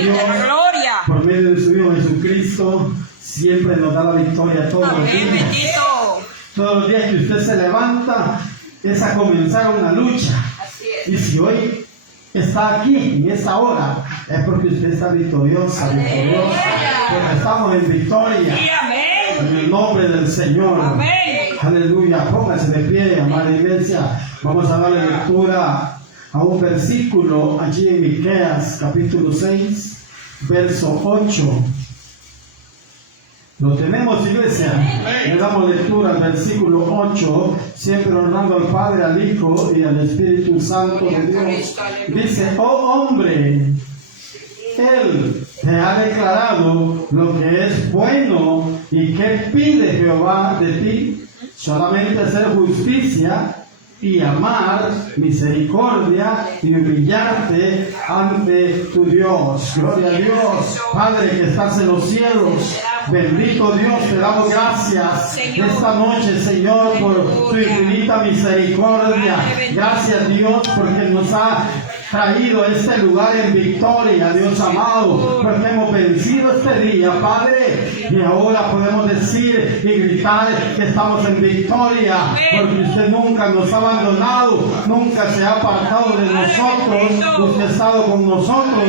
Dios, por medio de su Hijo Jesucristo, siempre nos da la victoria todos los días. Todos los días que usted se levanta, es a comenzar una lucha. Y si hoy está aquí, en esta hora, es porque usted está victoriosa, porque estamos en victoria. En el nombre del Señor. Aleluya. Póngase de pie, amada iglesia. Vamos a darle lectura a un versículo allí en Miqueas, capítulo 6, verso 8. Lo tenemos, iglesia. Le damos lectura al versículo 8, siempre honrando al Padre, al Hijo y al Espíritu Santo de Dios. Dice: oh hombre, Él te ha declarado lo que es bueno, y qué pide Jehová de ti, solamente hacer justicia y amar misericordia y humillarte ante tu Dios. Gloria a Dios. Padre que estás en los cielos, bendito Dios, te damos gracias esta noche, Señor, por tu infinita misericordia. Gracias, Dios, porque nos ha traído a este lugar en victoria, Dios amado, porque hemos vencido este día, Padre, y ahora podemos decir y gritar que estamos en victoria, porque usted nunca nos ha abandonado, nunca se ha apartado de nosotros, usted ha estado con nosotros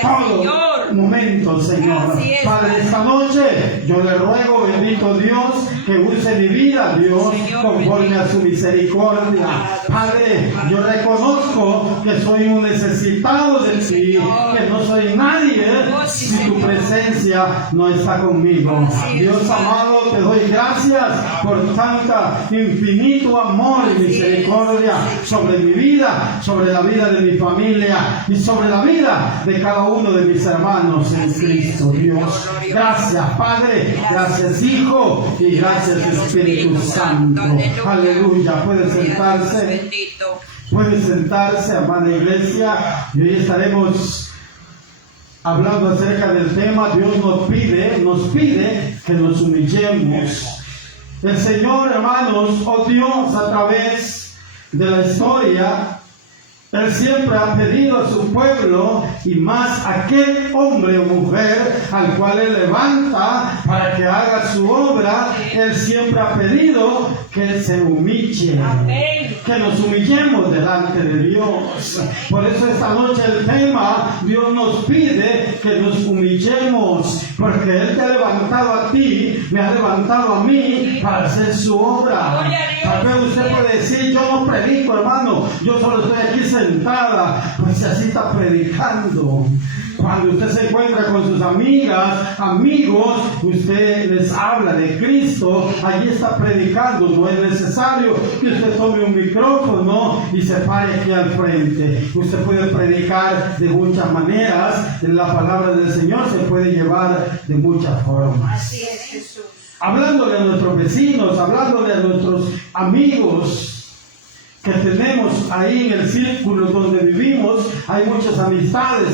todo momento, Señor. Padre, esta noche yo le ruego, bendito Dios, que use mi vida, Dios, conforme a su misericordia. Padre, yo reconozco que soy un necesitado de ti, que no soy nadie si tu presencia no está conmigo. Dios amado, te doy gracias por tanta infinito amor y misericordia sobre mi vida, sobre la vida de mi familia y sobre la vida de cada uno de mis hermanos en Cristo, Dios. Gracias, Padre, gracias, Hijo, y gracias, Espíritu Santo. Aleluya. Puede sentarse. Puede sentarse, amada iglesia, y hoy estaremos hablando acerca del tema. Dios nos pide que nos humillemos. El Señor, hermanos, oh Dios, a través de la historia, Él siempre ha pedido a su pueblo, y más a aquel hombre o mujer al cual Él levanta para que haga su obra. Él siempre ha pedido que se humille, que nos humillemos delante de Dios. Por eso esta noche el tema: Dios nos pide que nos humillemos, porque Él te ha levantado a ti, me ha levantado a mí para hacer su obra. Tal vez usted puede decir: yo no predico, hermano, yo solo estoy aquí sentada. Pues así está predicando. Cuando usted se encuentra con sus amigas, amigos, usted les habla de Cristo, allí está predicando. No es necesario que usted tome un micrófono y se pare aquí al frente. Usted puede predicar de muchas maneras. La palabra del Señor se puede llevar de muchas formas. Así es, Jesús. Hablándole a nuestros vecinos, hablándole a nuestros amigos que tenemos ahí en el círculo donde vivimos. Hay muchas amistades,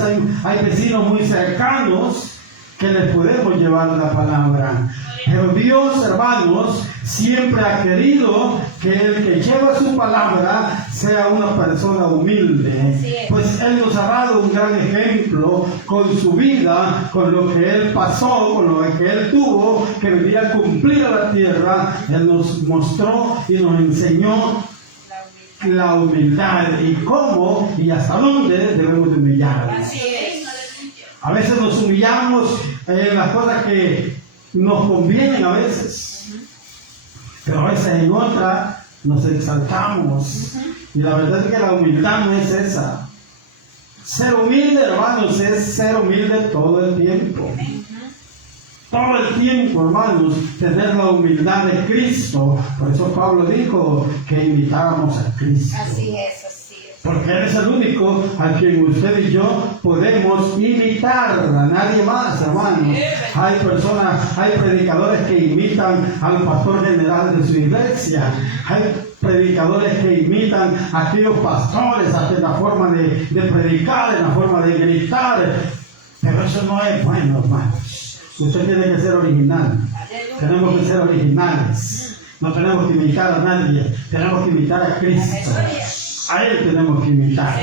hay vecinos muy cercanos que les podemos llevar la palabra. Pero Dios, hermanos, siempre ha querido que el que lleva su palabra sea una persona humilde. Pues Él nos ha dado un gran ejemplo con su vida, con lo que Él pasó, con lo que Él tuvo que venir a cumplir a la tierra. Él nos mostró y nos enseñó la humildad y cómo y hasta dónde debemos de humillarnos. A veces nos humillamos en las cosas que nos convienen a veces, pero a veces en otras nos exaltamos, y la verdad es que la humildad no es esa. Ser humilde, hermanos, es ser humilde todo el tiempo. Todo el tiempo, hermanos, tener la humildad de Cristo. Por eso Pablo dijo que imitáramos a Cristo. Así es, así es. Porque Él es el único a quien usted y yo podemos imitar, a nadie más, hermanos. Hay predicadores que imitan al pastor general de su iglesia. Hay predicadores que imitan a aquellos pastores, hasta la forma de predicar, en la forma de gritar. Pero eso no es bueno, hermanos. Usted tiene que ser original. Tenemos que ser originales. No tenemos que imitar a nadie. Tenemos que imitar a Cristo. A Él tenemos que imitar.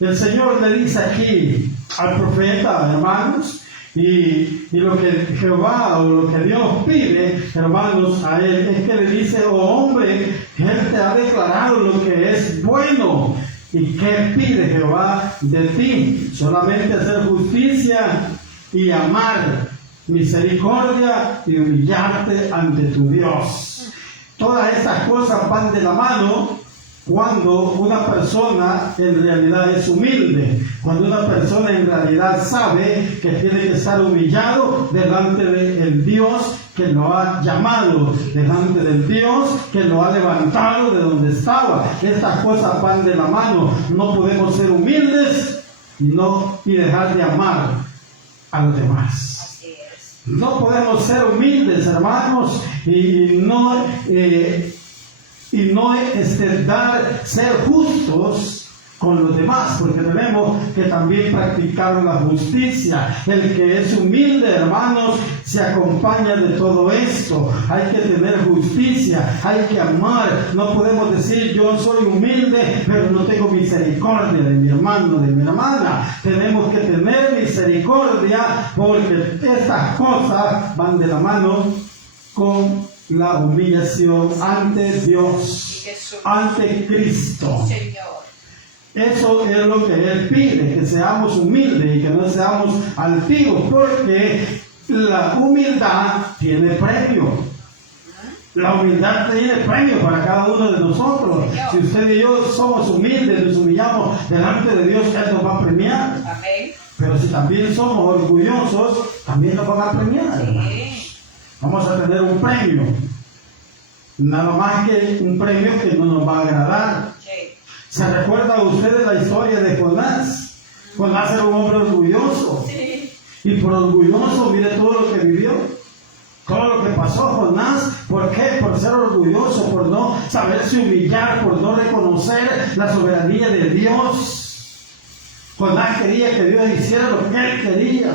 El Señor le dice aquí al profeta, hermanos. Y lo que Jehová o lo que Dios pide, hermanos, a él es que le dice: oh hombre, él te ha declarado lo que es bueno. ¿Y qué pide Jehová de ti? Solamente hacer justicia y amar, misericordia y humillarte ante tu Dios. Todas estas cosas van de la mano cuando una persona en realidad es humilde, cuando una persona en realidad sabe que tiene que estar humillado delante del Dios que lo ha llamado, delante del Dios que lo ha levantado de donde estaba. Estas cosas van de la mano. No podemos ser humildes y dejar de amar a los demás. No podemos ser humildes, hermanos, y no ser justos con los demás, porque tenemos que también practicar la justicia. El que es humilde, hermanos, se acompaña de todo esto. Hay que tener justicia, hay que amar. No podemos decir: yo soy humilde, pero no tengo misericordia de mi hermano, de mi hermana. Tenemos que tener misericordia, porque estas cosas van de la mano con la humillación ante Dios, ante Cristo. Eso es lo que Él pide, que seamos humildes y que no seamos altivos, porque la humildad tiene premio. La humildad tiene premio para cada uno de nosotros. Si usted y yo somos humildes, nos humillamos delante de Dios, Él nos va a premiar. Amén. Pero si también somos orgullosos, también nos van a premiar. Sí. Vamos a tener un premio. Nada más que un premio que no nos va a agradar. Sí. ¿Se recuerda usted de la historia de Jonás? Jonás era un hombre orgulloso. Sí. Y por orgulloso, mire todo lo que vivió. Todo lo que pasó a Jonás. ¿Por qué? Por ser orgulloso, por no saberse humillar, por no reconocer la soberanía de Dios. Jonás quería que Dios hiciera lo que él quería.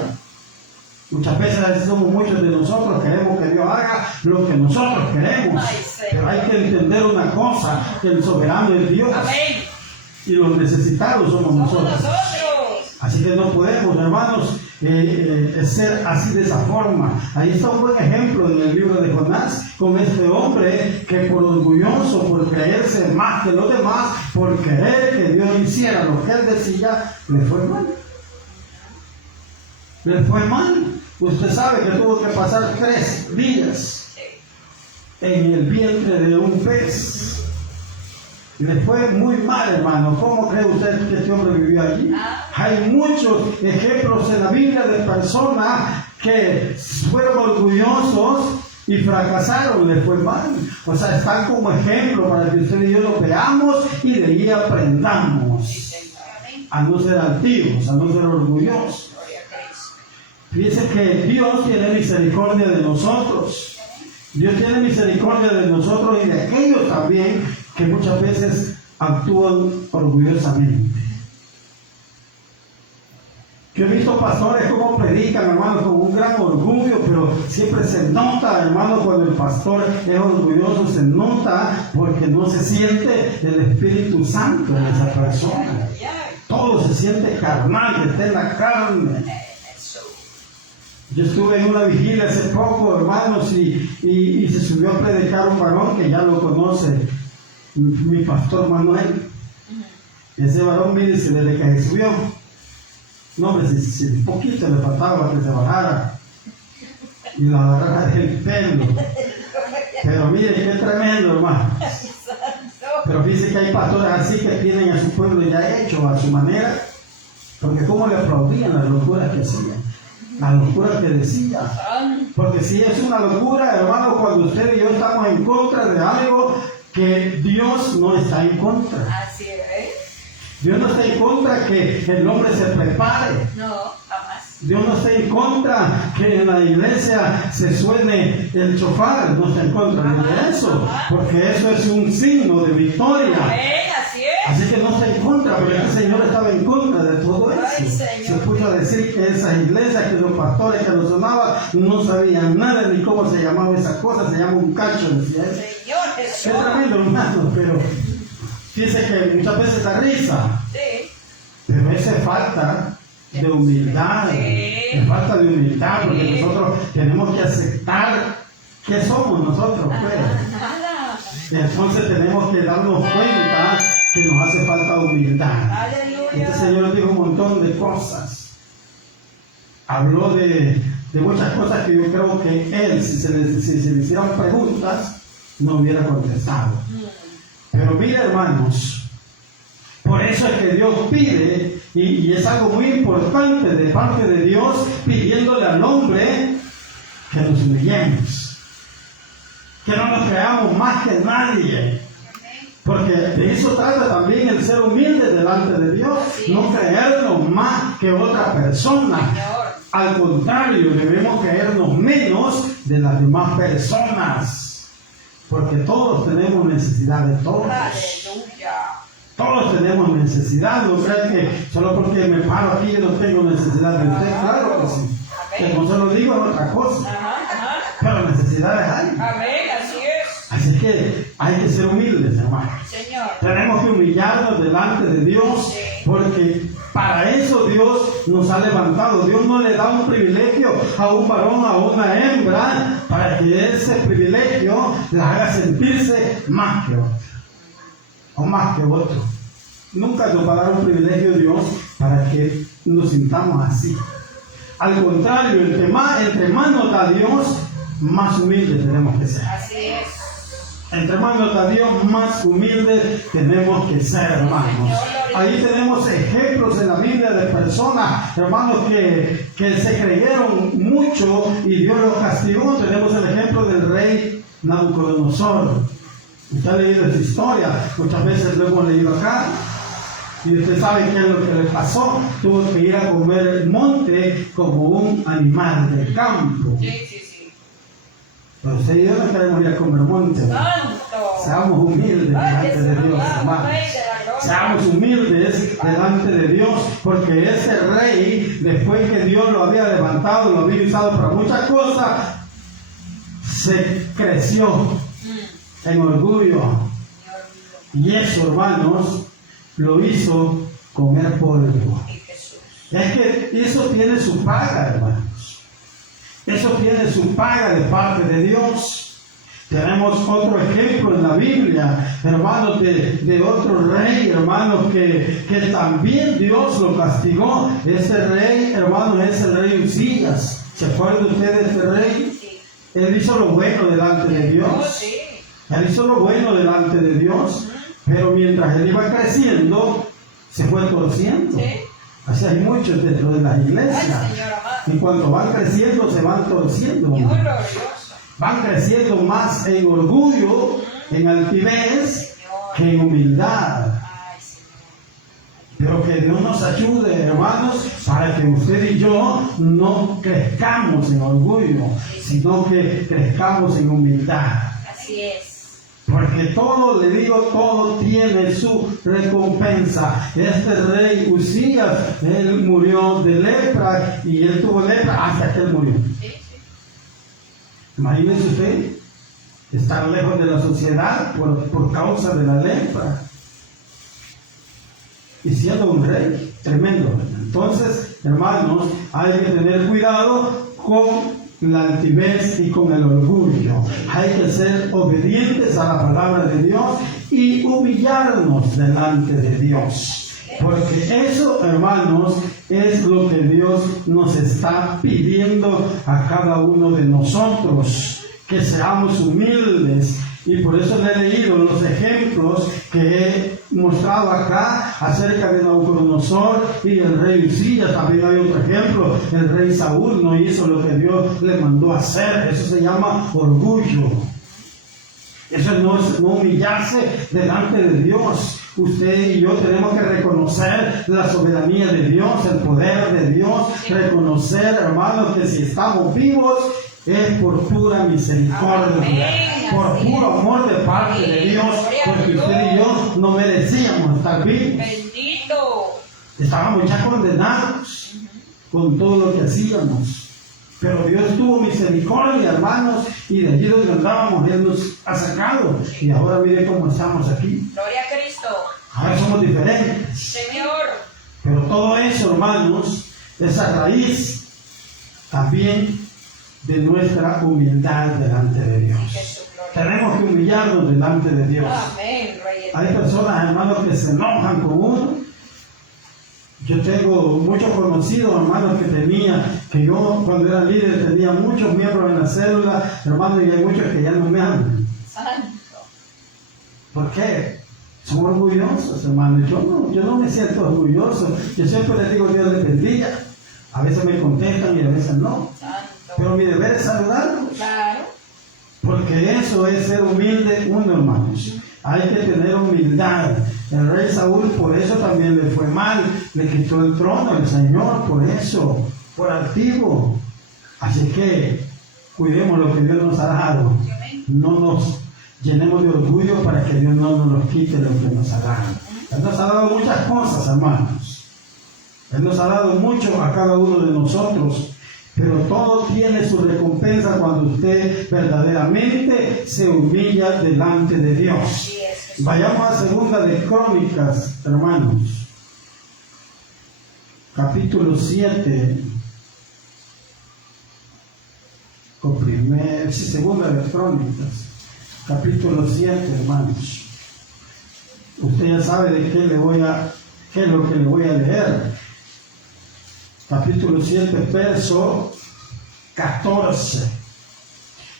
Muchas veces somos muchos de nosotros, queremos que Dios haga lo que nosotros queremos. Pero hay que entender una cosa, que el soberano es Dios. Amén. Y los necesitados somos nosotros. Así que no podemos, hermanos, ser así de esa forma. Ahí está un buen ejemplo en el libro de Jonás, con este hombre que por orgulloso, por creerse más que los demás, por querer que Dios hiciera lo que él decía, le fue mal. Le fue mal. Usted sabe que tuvo que pasar 3 días en el vientre de un pez. Le fue muy mal, hermano. ¿Cómo cree usted que este hombre vivió allí? Hay muchos ejemplos en la Biblia de personas que fueron orgullosos y fracasaron, le fue mal. O sea, están como ejemplo para que usted y yo lo veamos y de ahí aprendamos a no ser altivos, a no ser orgullosos. Fíjense que Dios tiene misericordia de nosotros. Dios tiene misericordia de nosotros y de aquellos también que muchas veces actúan orgullosamente. Yo he visto pastores como predican, hermanos, con un gran orgullo, pero siempre se nota, hermanos, cuando el pastor es orgulloso, se nota porque no se siente el Espíritu Santo en esa persona. Todo se siente carnal, que está en la carne. Yo estuve en una vigilia hace poco, hermanos, y se subió a predicar un varón que ya lo conoce, mi pastor Manuel. Ese varón, mire, desde que se subió, no, hombre, si un poquito le faltaba que se bajara y la agarrara del pelo. Pero mire, qué tremendo, hermano. Pero fíjese que hay pastores así que tienen a su pueblo ya hecho a su manera, porque cómo le aplaudían las locuras que hacían. La locura que decía. Porque si es una locura, hermano, cuando usted y yo estamos en contra de algo que Dios no está en contra. Así es. Dios no está en contra que el hombre se prepare. No, jamás. Dios no está en contra que en la iglesia se suene el chofar. No está en contra de eso. Porque eso es un signo de victoria. Así que no está en contra, pero el Señor estaba en contra de todo eso. Se puso a decir que esas iglesias, que los pastores que lo sonaban, no sabían nada ni cómo se llamaba esa cosa, se llama un cacho, decía él. Es tremendo, hermano, pero fíjese que muchas veces da risa. Sí. Pero ese falta de humildad, de falta de humildad, porque nosotros tenemos que aceptar que somos nosotros, pues. Entonces tenemos que darnos cuenta que nos hace falta humildad. Este Señor dijo un montón de cosas. Habló de muchas cosas que yo creo que Él, si se le hicieran preguntas, no hubiera contestado. Pero mira, hermanos, por eso es que Dios pide, y es algo muy importante de parte de Dios, pidiéndole al hombre que nos humillemos, que no nos creamos más que nadie, porque de eso trata también el ser humilde delante de Dios, no creernos más que otra persona. Al contrario, debemos creernos menos de las demás personas, porque todos tenemos necesidad de todos. Todos tenemos necesidad. No crean que solo porque me paro aquí yo no tengo necesidad de usted. Claro que sí. Que no se lo digo es otra cosa. Pero necesidades hay. Amén, así es. Así que hay que ser humildes, hermano. Señor. Tenemos que humillarnos delante de Dios, porque para eso Dios nos ha levantado. Dios no le da un privilegio a un varón, a una hembra, para que ese privilegio la haga sentirse más que otro, o más que otro. Nunca nos va a dar un privilegio Dios para que nos sintamos así. Al contrario, entre más nos da Dios, más humildes tenemos que ser. Así es. Entre más nos da Dios, más humildes tenemos que ser, hermanos. Ahí tenemos ejemplos en la Biblia de personas, hermanos, que se creyeron mucho y Dios los castigó. Tenemos el ejemplo del rey Nabucodonosor. Usted ha leído esa historia, muchas veces lo hemos leído acá. Y usted sabe qué es lo que le pasó. Tuvo que ir a comer el monte como un animal del campo. Sí. Pero usted y yo no queremos ir a comer monte. Seamos humildes delante de Dios, hermanos. Seamos humildes delante de Dios, porque ese rey, después que Dios lo había levantado, lo había usado para muchas cosas, se creció en orgullo. Y eso, hermanos, lo hizo comer polvo. Es que eso tiene su paga, hermanos. Eso tiene su paga de parte de Dios. Tenemos otro ejemplo en la Biblia, hermanos, de otro rey, hermanos, que también Dios lo castigó. Ese rey, hermanos, es el rey Uzías. ¿Se acuerdan ustedes de este rey? Sí. Él hizo lo bueno delante de Dios. Él hizo lo bueno delante de Dios, pero mientras él iba creciendo, se fue torciendo. Así hay muchos dentro de las iglesias. Y cuando van creciendo, se van torciendo. Van creciendo más en orgullo, en altivez, que en humildad. Pero que Dios nos ayude, hermanos, para que usted y yo no crezcamos en orgullo, sino que crezcamos en humildad. Así es. Porque todo, le digo, todo tiene su recompensa. Este rey Uzías, él murió de lepra y él tuvo lepra hasta que él murió. Imagínense usted estar lejos de la sociedad por causa de la lepra. Y siendo un rey tremendo. Entonces, hermanos, hay que tener cuidado con la altivez y con el orgullo. Hay que ser obedientes a la palabra de Dios y humillarnos delante de Dios. Porque eso, hermanos, es lo que Dios nos está pidiendo a cada uno de nosotros, que seamos humildes. Y por eso le he leído los ejemplos que he mostrado acá acerca de Nabucodonosor y el rey Uzías. También hay otro ejemplo, el rey Saúl no hizo lo que Dios le mandó a hacer. Eso se llama orgullo. Eso no es no humillarse delante de Dios. Usted y yo tenemos que reconocer la soberanía de Dios, el poder de Dios, reconocer, hermanos, que si estamos vivos es por pura misericordia, por puro amor de parte de Dios, porque usted y yo no merecíamos estar vivos. Estábamos ya condenados con todo lo que hacíamos. Pero Dios tuvo misericordia, hermanos, y de allí donde andábamos, Él nos ha sacado. Y ahora mire cómo estamos aquí. Gloria a Cristo. Ahora somos diferentes. Señor. Pero todo eso, hermanos, esa raíz también de nuestra humildad delante de Dios. Tenemos que humillarnos delante de Dios. Amén, Rey. Hay personas, hermanos, que se enojan con uno. Yo tengo muchos conocidos, hermanos, que yo cuando era líder tenía muchos miembros en la célula, hermanos, y hay muchos que ya no me hablan. Santo. ¿Por qué? Son orgullosos, hermanos. Yo no me siento orgulloso. Yo siempre les digo Dios les bendiga. A veces me contestan y a veces no. Santo. Pero mi deber es saludarlos. Claro. Porque eso es ser humilde uno, hermanos. Hay que tener humildad. El rey Saúl por eso también le fue mal. Le quitó el trono el Señor por eso. Por altivo. Así que cuidemos lo que Dios nos ha dado. No nos llenemos de orgullo para que Dios no nos quite lo que nos ha dado. Él nos ha dado muchas cosas, hermanos. Él nos ha dado mucho a cada uno de nosotros. Pero todo tiene su recompensa cuando usted verdaderamente se humilla delante de Dios. Vayamos a Segunda de Crónicas, hermanos. Capítulo 7. Segunda de Crónicas. Capítulo 7, hermanos. Usted ya sabe de qué es lo que le voy a leer. Capítulo 7, verso 14.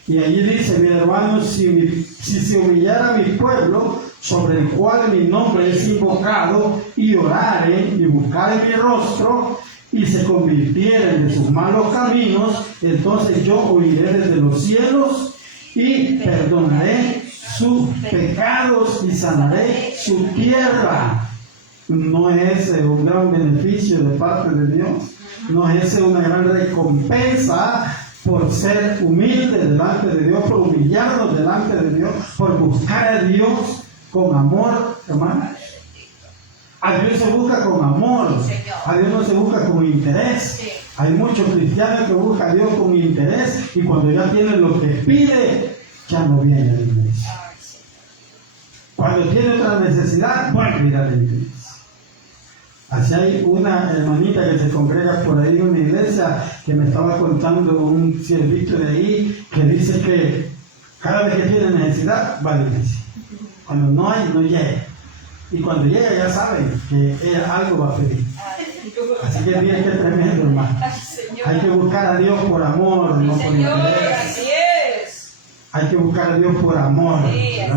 Y allí dice, mi hermano, si se humillara mi pueblo, sobre el cual mi nombre es invocado, y orare y buscare mi rostro, y se convirtieren de sus malos caminos, entonces yo oiré desde los cielos, y perdonaré sus pecados, y sanaré su tierra. ¿No es un gran beneficio de parte de Dios? ¿No es una gran recompensa por ser humilde delante de Dios, por humillarnos delante de Dios, por buscar a Dios con amor, hermano? A Dios se busca con amor, a Dios no se busca con interés. Hay muchos cristianos que buscan a Dios con interés y cuando ya tienen lo que pide, ya no viene a la iglesia. Cuando tiene otra necesidad, vuelve a ir a la iglesia. Así hay una hermanita que se congrega por ahí en una iglesia que me estaba contando un servicio de ahí que dice que cada vez que tiene necesidad va a la iglesia. Cuando no hay, no llega. Y cuando llega ya saben que ella algo va a pedir. Así que bien, que tremendo, hermano. Hay que buscar a Dios por amor, no por interés. Así es. Hay que buscar a Dios por amor,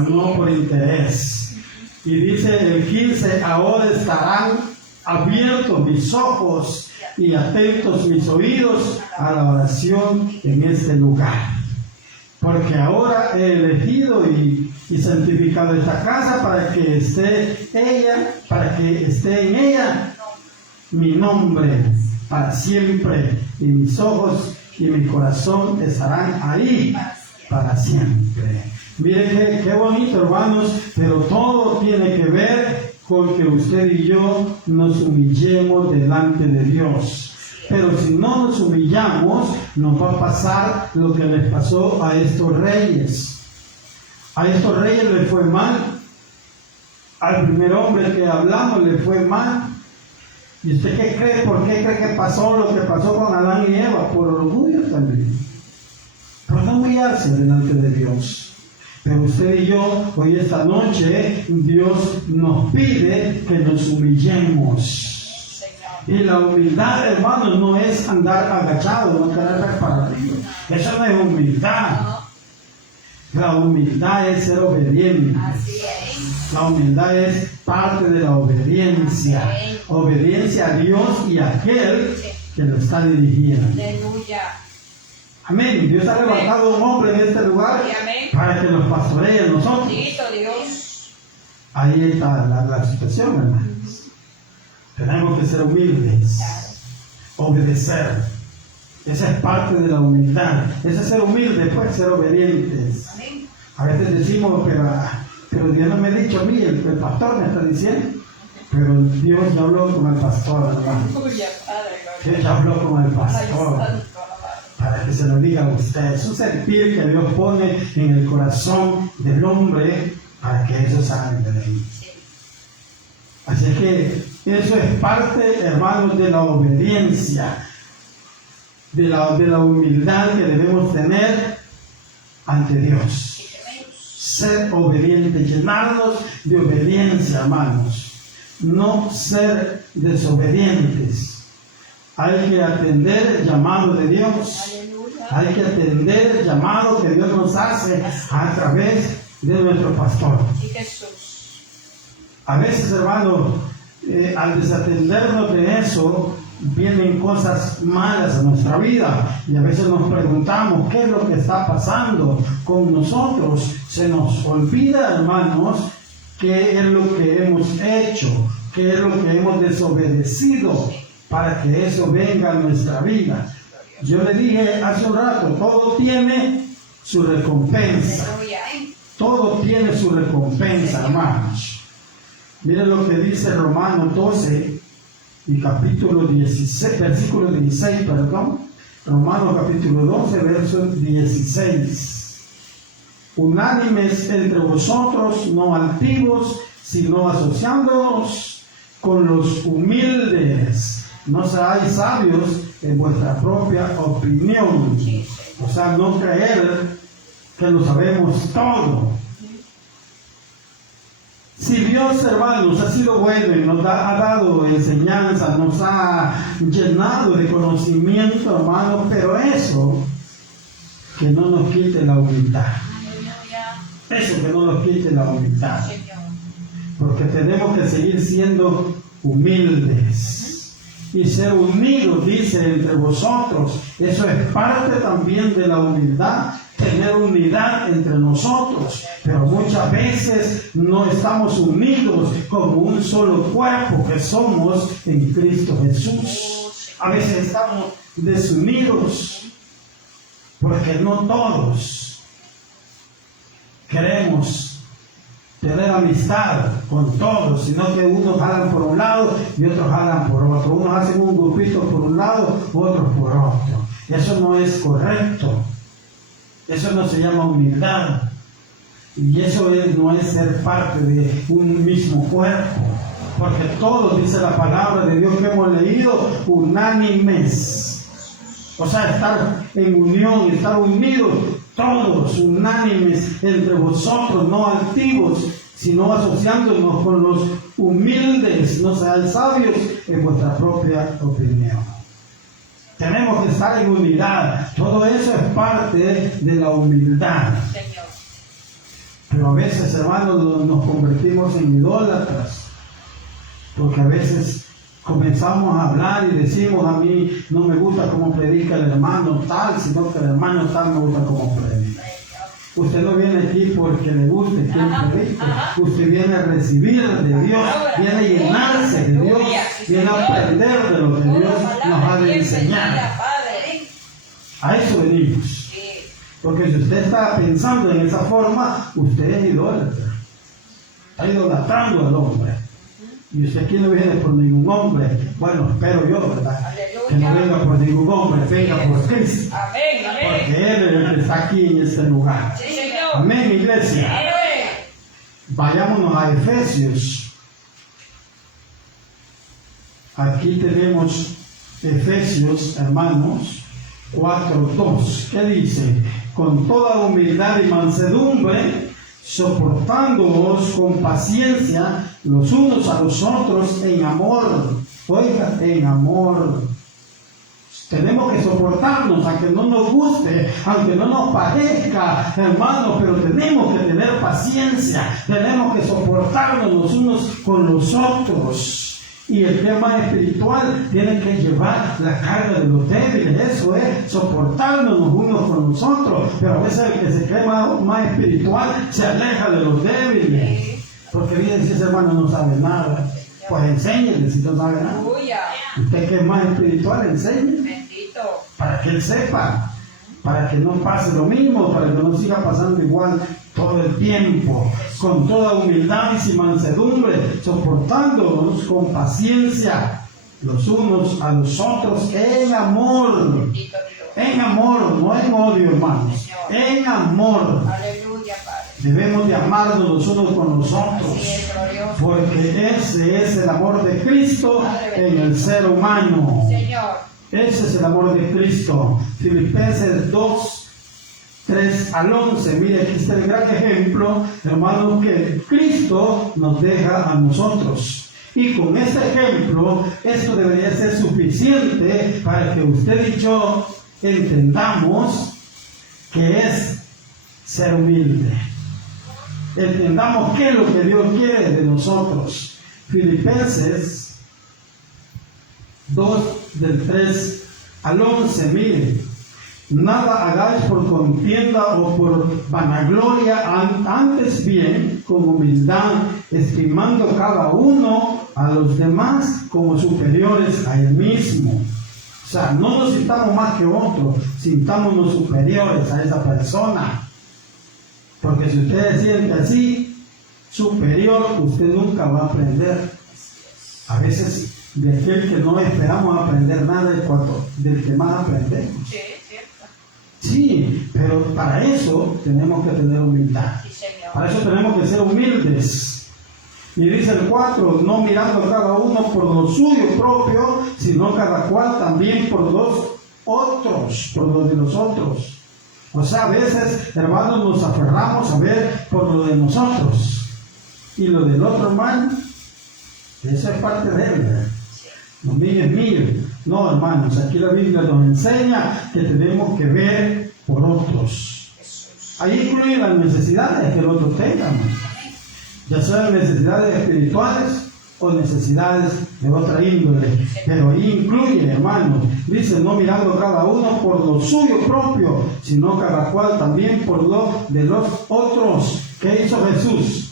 no por interés. Y dice el 15, ahora estarán abiertos mis ojos y atentos mis oídos a la oración en este lugar. Porque ahora he elegido y santificado esta casa para que esté en ella mi nombre para siempre, y mis ojos y mi corazón estarán ahí para siempre. Miren qué bonito, hermanos, pero todo tiene que ver con que usted y yo nos humillemos delante de Dios. Pero si no nos humillamos, nos va a pasar lo que les pasó a estos reyes. A estos reyes les fue mal. Al primer hombre que hablamos le fue mal. ¿Y usted qué cree? ¿Por qué cree que pasó lo que pasó con Adán y Eva? Por orgullo también. Por no humillarse delante de Dios. Pero usted y yo, hoy esta noche, Dios nos pide que nos humillemos. Y la humildad, hermanos, no es andar agachado, no querer reparado. Eso no es humildad. La humildad es ser obediente. La humildad es parte de la obediencia. Obediencia a Dios y a aquel que lo está dirigiendo. Aleluya. Amén. Dios ha levantado un hombre en este lugar para que nos pastoree a nosotros. Bendito Dios. Ahí está la situación, hermanos. Tenemos que ser humildes. Obedecer. Esa es parte de la humildad. Ese es ser humilde, pues ser obedientes. A veces decimos, pero Dios no me ha dicho a mí, el pastor me está diciendo. Pero Dios ya habló con el pastor, hermano. Dios ya habló con el pastor. Para que se lo diga a usted. Es un sentir que Dios pone en el corazón del hombre para que eso salga de ahí. Así que Eso es parte, hermanos, de la obediencia, de la humildad que debemos tener ante Dios. Ser obedientes, llenarnos de obediencia, hermanos. No ser desobedientes. Hay que atender el llamado de Dios. Hay que atender el llamado que Dios nos hace a través de nuestro pastor. A veces, hermanos, al desatendernos de eso, vienen cosas malas a nuestra vida. Y a veces nos preguntamos qué es lo que está pasando con nosotros. Se nos olvida, hermanos, qué es lo que hemos hecho, qué es lo que hemos desobedecido para que eso venga a nuestra vida. Yo le dije hace un rato, todo tiene su recompensa. Todo tiene su recompensa, hermanos. Miren lo que dice Romanos 12 y capítulo 16, versículo 16, perdón. Romanos capítulo 12, verso 16. Unánimes entre vosotros, no altivos, sino asociándoos con los humildes. No seáis sabios en vuestra propia opinión. O sea, no creer que lo sabemos todo. Si Dios, hermanos, ha sido bueno y nos ha dado enseñanza, nos ha llenado de conocimiento, hermanos, pero eso, que no nos quite la humildad. Eso que no nos quite la humildad. Porque tenemos que seguir siendo humildes. Y ser unidos, dice, entre vosotros. Eso es parte también de la humildad, tener unidad entre nosotros. Pero muchas veces no estamos unidos como un solo cuerpo que somos en Cristo Jesús. A veces estamos desunidos porque no todos queremos tener amistad con todos, sino que unos jalan por un lado y otros jalan por otro. Unos hacen un grupito por un lado, otros por otro. Eso no es correcto. Eso no se llama humildad. Y eso no es ser parte de un mismo cuerpo. Porque todos, dice la palabra de Dios que hemos leído, unánimes. O sea, estar en unión, estar unidos, todos unánimes entre vosotros, no altivos, sino asociándonos con los humildes, no sean sabios en vuestra propia opinión. Tenemos que estar en unidad. Todo eso es parte de la humildad. Pero a veces, hermanos, nos convertimos en idólatras. Porque a veces comenzamos a hablar y decimos, a mí no me gusta cómo predica el hermano tal, sino que el hermano tal me gusta cómo predica. Usted no viene aquí porque le guste quien predica. Usted viene a recibir de Dios, viene a llenarse de Dios, viene a aprender de lo que Dios nos ha de enseñar. A eso venimos. Porque si usted está pensando en esa forma, usted es idólatra. Está idolatrando al hombre. Y usted aquí no viene por ningún hombre. Bueno, espero yo, ¿verdad? Aleluya. Que no venga por ningún hombre, venga por Cristo. Amén, amén. Porque Él es el que está aquí en este lugar. Sí, Señor. Amén, iglesia. Amén. Vayámonos a Efesios. Aquí tenemos Efesios, hermanos, 4:2. ¿Qué dice? Con toda humildad y mansedumbre, soportándoos con paciencia los unos a los otros en amor. Oiga, en amor. Tenemos que soportarnos, aunque no nos guste, aunque no nos parezca, hermanos, pero tenemos que tener paciencia, tenemos que soportarnos los unos con los otros. Y el tema espiritual tiene que llevar la carga de los débiles, eso es, soportarnos los unos con los otros. Pero a veces el que se cree más espiritual se aleja de los débiles. Porque bien, si ese hermano no sabe nada, pues enséñele si no sabe nada. Usted que es más espiritual, enséñele. Para que él sepa, para que no pase lo mismo, para que no siga pasando igual todo el tiempo, con toda humildad y sin mansedumbre, soportándonos con paciencia los unos a los otros en amor, no en odio, hermanos, en amor. Aleluya, Padre. Debemos de amarnos los unos con los otros, Así es, glorioso. porque ese es el amor de Cristo en el ser humano. Señor. Ese es el amor de Cristo. Filipenses 2, 3 al 11. Mire, aquí está el gran ejemplo, hermanos, que Cristo nos deja a nosotros. Y con este ejemplo, esto debería ser suficiente para que usted y yo entendamos que es ser humilde. Entendamos qué es lo que Dios quiere de nosotros. Filipenses 2, del 3 al 11, mire. Nada hagáis por contienda o por vanagloria, antes bien con humildad, estimando cada uno a los demás como superiores a él mismo. O sea, no nos sintamos más que otros, sintámonos superiores a esa persona. Porque si usted se siente así, superior, usted nunca va a aprender. A veces, de aquel que no esperamos aprender nada del que más aprendemos. Sí, cierto. Sí, pero para eso tenemos que tener humildad. Sí, Señor. Para eso tenemos que ser humildes. Y dice el 4, no mirando cada uno por lo suyo propio, sino cada cual también por los otros, por lo de los otros. O sea, a veces, hermanos, nos aferramos a ver por lo de nosotros. Y lo del otro hermano, eso es parte de él, ¿verdad? Lo mío es mío. No, hermanos, aquí la Biblia nos enseña que tenemos que ver por otros. Jesús. Ahí incluyen las necesidades que el otro tenga, hermanos. Ya sean necesidades espirituales o necesidades de otra índole. Pero ahí incluye, hermanos, dice, no mirando cada uno por lo suyo propio, sino cada cual también por lo de los otros. ¿Qué hizo Jesús?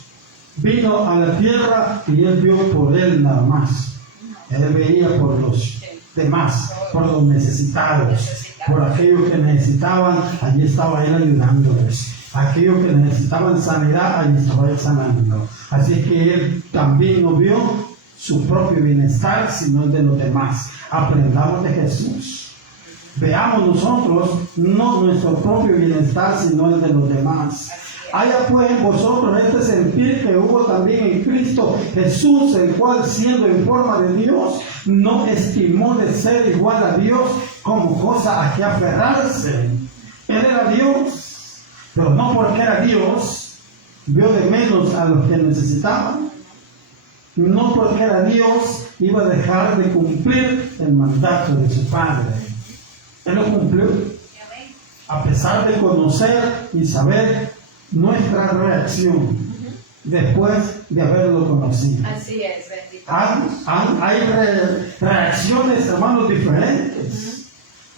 Vino a la tierra y él vio por él nada más. Él veía por los demás, por los necesitados, por aquellos que necesitaban, allí estaba él ayudándoles. Aquellos que necesitaban sanidad, allí estaba él sanando. Así es que él también no vio su propio bienestar, sino el de los demás. Aprendamos de Jesús. Veamos nosotros no nuestro propio bienestar, sino el de los demás. Haya pues en vosotros este sentir que hubo también en Cristo Jesús, el cual siendo en forma de Dios, no estimó de ser igual a Dios como cosa a que aferrarse. Él era Dios, pero no porque era Dios, vio de menos a los que necesitaban. No porque era Dios, iba a dejar de cumplir el mandato de su Padre. Él lo cumplió, a pesar de conocer y saber nuestra reacción después de haberlo conocido. Así es, bendito. Hay reacciones, hermanos, diferentes.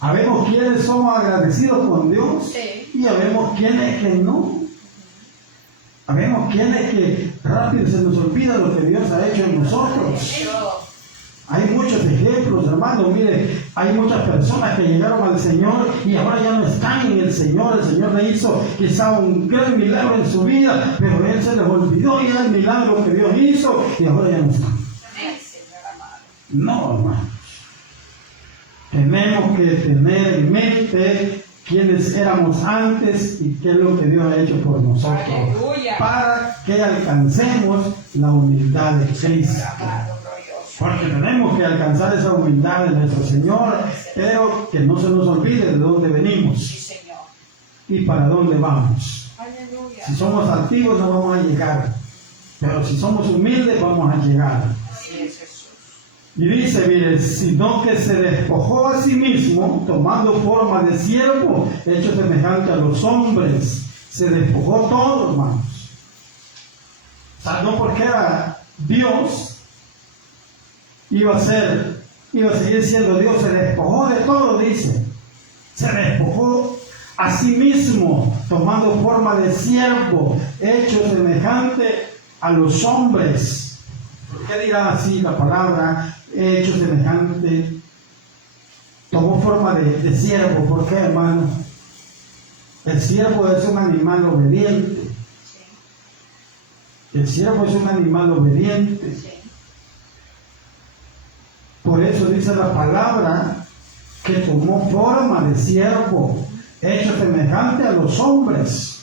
Habemos quienes somos agradecidos con Dios, Sí. y habemos quienes que no. Habemos quienes que rápido se nos olvida lo que Dios ha hecho en nosotros. Yo. Hay muchos ejemplos, hermanos. Mire, hay muchas personas que llegaron al Señor y ahora ya no están en el Señor. El Señor le hizo quizá un gran milagro en su vida, pero él se les olvidó ya el milagro que Dios hizo y ahora ya no están. Ay, Señor amado. No, hermanos. Tenemos que tener en mente quiénes éramos antes y qué es lo que Dios ha hecho por nosotros, Aleluya. para que alcancemos la humildad de Cristo. Amado, glorioso. Porque tenemos que alcanzar esa humildad de nuestro Señor, pero que no se nos olvide de dónde Sí, venimos Señor. y para dónde vamos. Aleluya. Si somos altivos no vamos a llegar, pero si somos humildes vamos a llegar. Así es, Jesús. Y dice, mire, sino que se despojó a sí mismo, tomando forma de siervo, hecho semejante a los hombres. Se despojó todo, hermanos. O sea, no porque era Dios, iba a seguir siendo Dios. Se despojó de todo, dice. Se despojó a sí mismo, tomando forma de siervo, hecho semejante a los hombres. ¿Por qué dirá así la palabra, hecho semejante? Tomó forma de siervo. ¿Por qué, hermano? El siervo es un animal obediente. El siervo es un animal obediente. Sí. Por eso dice la palabra que tomó forma de siervo, hecho semejante a los hombres.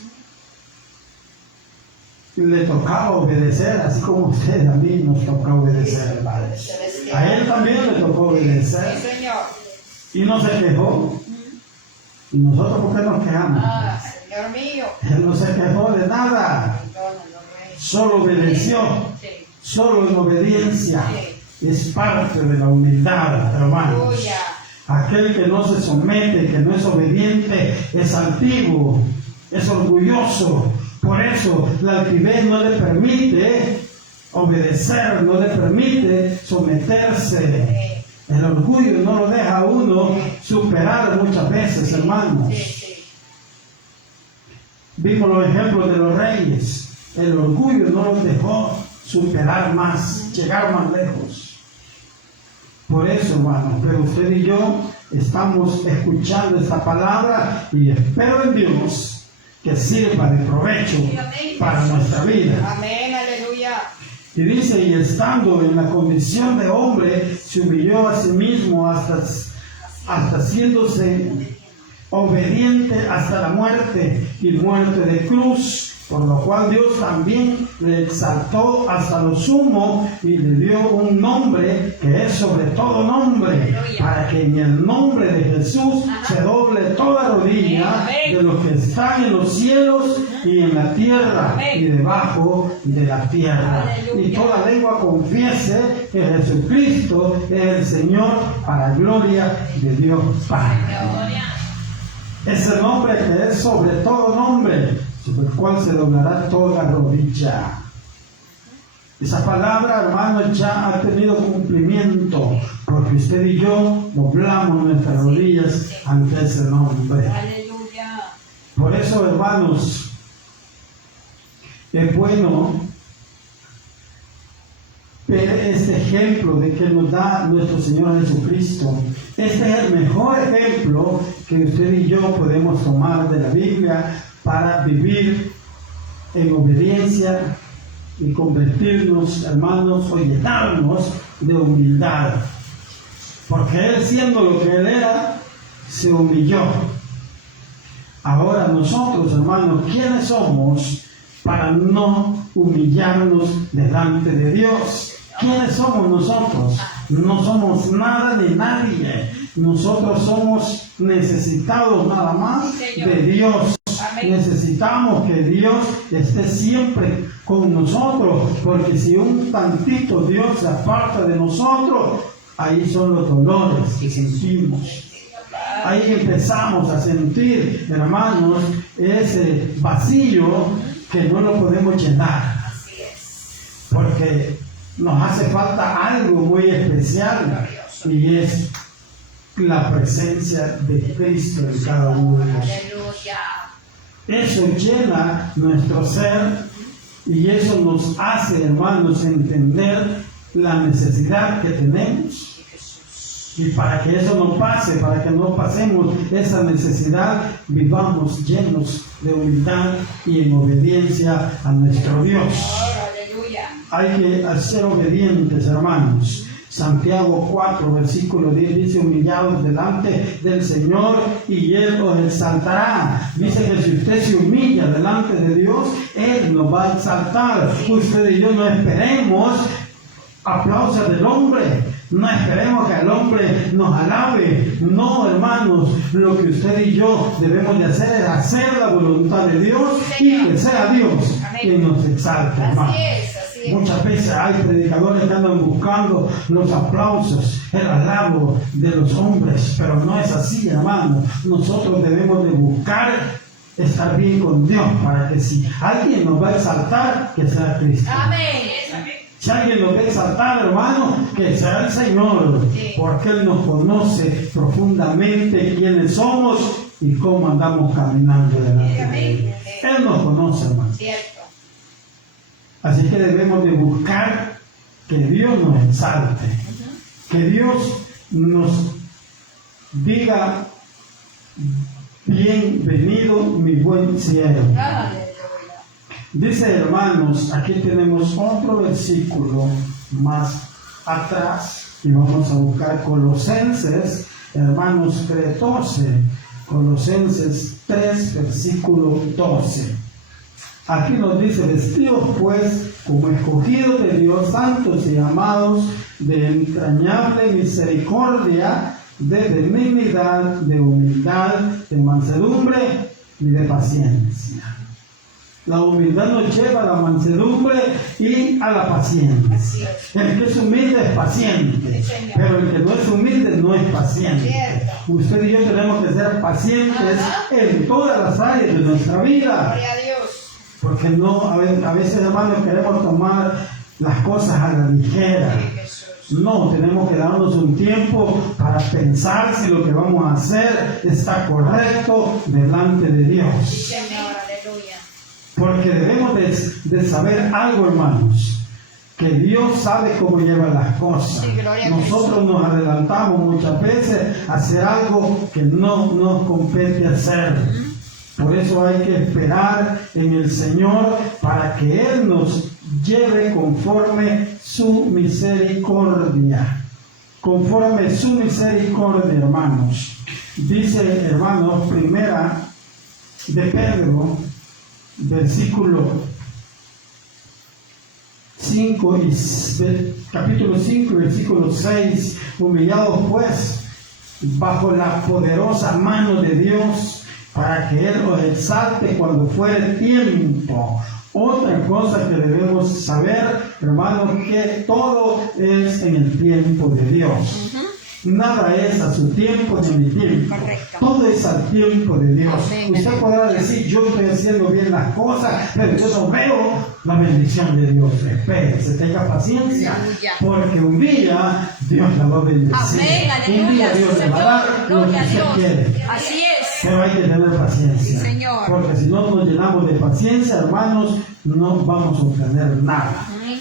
le tocaba obedecer, así como a usted, a mí nos toca obedecer, hermanos. A él también le tocó obedecer. Sí, Señor. Y no se quejó. ¿Y nosotros por qué nos quejamos? Ah, Señor mío. Él no se quejó de nada. Solo obedeció. Sí. Solo en obediencia. Es parte de la humildad, hermanos. Aleluya. Aquel que no se somete, que no es obediente, es altivo, es orgulloso. Por eso la altivez no le permite obedecer, no le permite someterse. El orgullo no lo deja a uno superar muchas veces, hermanos. Vimos los ejemplos de los reyes. El orgullo no los dejó superar más, llegar más lejos. Por eso, hermanos, pero usted y yo estamos escuchando esta palabra y espero en Dios que sirva de provecho para nuestra vida. Amén, aleluya. Y dice, y estando en la condición de hombre, se humilló a sí mismo hasta haciéndose obediente hasta la muerte y muerte de cruz, por lo cual Dios también le exaltó hasta lo sumo y le dio un nombre que es sobre todo nombre, para que en el nombre de Jesús se doble toda rodilla de los que están en los cielos y en la tierra y debajo de la tierra, y toda lengua confiese que Jesucristo es el Señor, para gloria de Dios Padre. Ese nombre que es sobre todo nombre, sobre el cual se doblará toda rodilla. Esa palabra, hermanos, ya ha tenido cumplimiento, porque usted y yo doblamos nuestras rodillas ante ese nombre. Aleluya. Por eso, hermanos, es bueno ver este ejemplo de que nos da nuestro Señor Jesucristo. Este es el mejor ejemplo que usted y yo podemos tomar de la Biblia para vivir en obediencia y convertirnos, hermanos, o llenarnos de humildad. Porque Él, siendo lo que Él era, se humilló. Ahora nosotros, hermanos, ¿quiénes somos para no humillarnos delante de Dios? ¿Quiénes somos nosotros? No somos nada ni nadie. Nosotros somos necesitados nada más de Dios. Necesitamos que Dios esté siempre con nosotros, porque si un tantito Dios se aparta de nosotros, ahí son los dolores que sentimos. Ahí empezamos a sentir, hermanos, ese vacío que no lo podemos llenar. Porque nos hace falta algo muy especial, y es la presencia de Cristo en cada uno de nosotros. Eso llena nuestro ser y eso nos hace, hermanos, entender la necesidad que tenemos. Y para que eso no pase, para que no pasemos esa necesidad, vivamos llenos de humildad y en obediencia a nuestro Dios. Hay que ser obedientes, hermanos. Santiago 4, versículo 10 dice: humillados delante del Señor y Él os exaltará. Dice que si usted se humilla delante de Dios, Él nos va a exaltar. Usted y yo no esperemos aplausos del hombre, no esperemos que el hombre nos alabe. No, hermanos, lo que usted y yo debemos de hacer es hacer la voluntad de Dios y que sea Dios quien nos exalte, hermanos. Muchas veces hay predicadores que andan buscando los aplausos, el alabo de los hombres, pero no es así, hermano. Nosotros debemos de buscar estar bien con Dios, para que si alguien nos va a exaltar, que sea Cristo. Amén. Si alguien nos va a exaltar, hermano, que sea el Señor, porque Él nos conoce profundamente quiénes somos y cómo andamos caminando delante de Él. Él nos conoce, hermano. Así que debemos de buscar que Dios nos exalte, que Dios nos diga: bienvenido mi buen siervo. Dice, hermanos, aquí tenemos otro versículo más atrás y vamos a buscar Colosenses, hermanos, 3:12. Colosenses 3, versículo 12. Aquí nos dice, vestidos pues como escogidos de Dios, santos y amados, de entrañable misericordia, de benignidad, de humildad, de mansedumbre y de paciencia. La humildad nos lleva a la mansedumbre y a la paciencia. El que es humilde es paciente, pero el que no es humilde no es paciente. Usted y yo tenemos que ser pacientes en todas las áreas de nuestra vida. Gloria a Dios. Porque no, a veces, hermanos, queremos tomar las cosas a la ligera. No, tenemos que darnos un tiempo para pensar si lo que vamos a hacer está correcto delante de Dios. Sí, Señor, aleluya. Porque debemos de saber algo, hermanos, que Dios sabe cómo lleva las cosas. Sí, gloria a Dios. Nosotros nos adelantamos muchas veces a hacer algo que no nos compete hacer. Por eso hay que esperar en el Señor para que Él nos lleve conforme su misericordia. Conforme su misericordia, hermanos. Dice, hermanos, primera de Pedro, capítulo 5, versículo 6, humillados pues bajo la poderosa mano de Dios, para que Él os exalte cuando fuere tiempo. Otra cosa que debemos saber, hermanos, que todo es en el tiempo de Dios. Nada es a su tiempo ni a mi tiempo. Correcto. Todo es al tiempo de Dios. Amén. Usted podrá decir, yo estoy haciendo bien las cosas, pero yo no veo la bendición de Dios. Espérese, tenga paciencia, Aleluya. porque un día Dios la va a bendecir. Amén, aleluya. Un día Dios le va a dar lo que Gloria a usted Dios. quiere. Así es. Pero hay que tener paciencia. Sí, Señor. Porque si no nos llenamos de paciencia, hermanos, no vamos a obtener nada. Amén.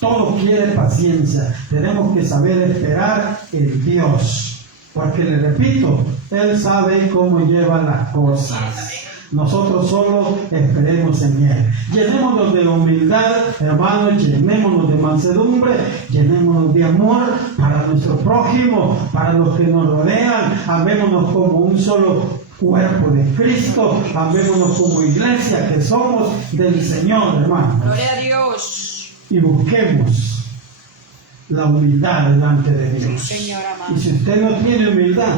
Todo quiere paciencia. Tenemos que saber esperar en Dios. Porque le repito, Él sabe cómo lleva las cosas. Nosotros solo esperemos en Él. Llenémonos de humildad, hermanos, llenémonos de mansedumbre, llenémonos de amor para nuestro prójimo, para los que nos rodean. Amémonos como un solo cuerpo de Cristo. Amémonos como iglesia que somos del Señor, hermanos. Gloria a Dios. Y busquemos la humildad delante de Dios. Sí, Señor amado. Y si usted no tiene humildad,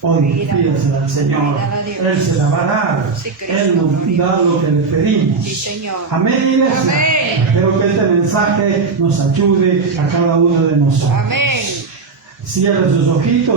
hoy pídasela al Señor. Él se la va a dar. Sí, Cristo. Él nos da lo que le pedimos. Sí, Señor. Amén, iglesia. Amén. Espero que este mensaje nos ayude a cada uno de nosotros. Amén. Cierre sus ojitos.